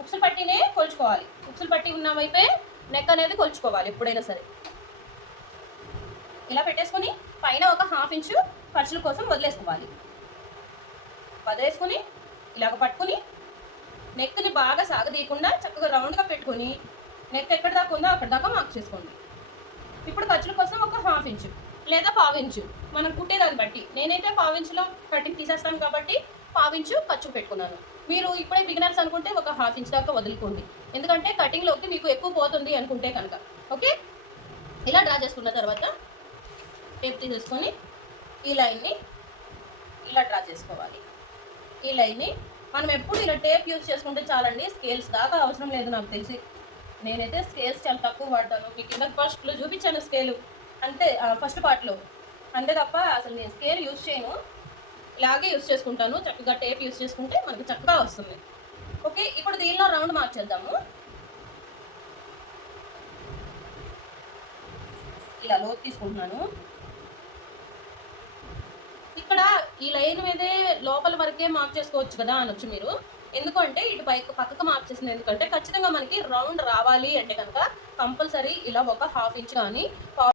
ఉక్సులు పట్టినే కొలుచుకోవాలి. ఉక్సులు పట్టి ఉన్న వైపే నెక్ అనేది కొలుచుకోవాలి ఎప్పుడైనా సరే. ఇలా పెట్టేసుకొని పైన ఒక 1/2 ఇంచు ఖర్చుల కోసం వదిలేసుకోవాలి. వదిలేసుకొని ఇలాగ పట్టుకుని నెక్ని బాగా సాగదీయకుండా చక్కగా రౌండ్గా పెట్టుకొని నెక్ ఎక్కడ దాకా ఉందో అక్కడ దాకా మార్క్ చేసుకోండి. ఇప్పుడు ఖర్చుల కోసం ఒక 1/2 ఇంచు లేదా 1/4 ఇంచు మనం కుట్టేదాన్ని బట్టి, నేనైతే 1/4 ఇంచులో కటింగ్ తీసేస్తాను కాబట్టి 1/4 ఇంచు ఖర్చు పెట్టుకున్నాను. మీరు ఇప్పుడే బిగినర్స్ అనుకుంటే ఒక 1/2 ఇంచు దాకా వదులుకోండి, ఎందుకంటే కటింగ్లోకి మీకు ఎక్కువ పోతుంది అనుకుంటే కనుక. ఓకే, ఇలా డ్రా చేసుకున్న తర్వాత టేప్ తీసేసుకొని ఈ లైన్ని ఇలా డ్రా చేసుకోవాలి. ఈ లైన్ని మనం ఎప్పుడు ఇలా టేప్ యూజ్ చేసుకుంటే చాలండి, స్కేల్స్ దాకా అవసరం లేదు. నాకు తెలిసి నేనైతే స్కేల్స్ చాలా తక్కువ వాడతాను. మీకు ఇంకా ఫస్ట్లో చూపించాను స్కేలు, అంతే ఫస్ట్ పార్ట్లో, అంతే తప్ప అసలు నేను స్కేల్ యూజ్ చేయను. ఇలాగే యూజ్ చేసుకుంటాను. చక్కగా టేప్ యూజ్ చేసుకుంటే మనకి చక్కగా వస్తుంది. ఓకే, ఇప్పుడు దీనిలో రౌండ్ మార్చేద్దాము. ఇలా లోతు తీసుకుంటున్నాను. ఇక్కడ ఈ లైన్ మీదే లోపల వరకే మార్క్ చేసుకోవచ్చు కదా అనొచ్చు మీరు. ఎందుకంటే ఇటు పక్కకు మార్క్ చేసింది ఎందుకంటే ఖచ్చితంగా మనకి రౌండ్ రావాలి అంటే కనుక కంపల్సరీ ఇలా ఒక 1/2 ఇంచ్ కానీ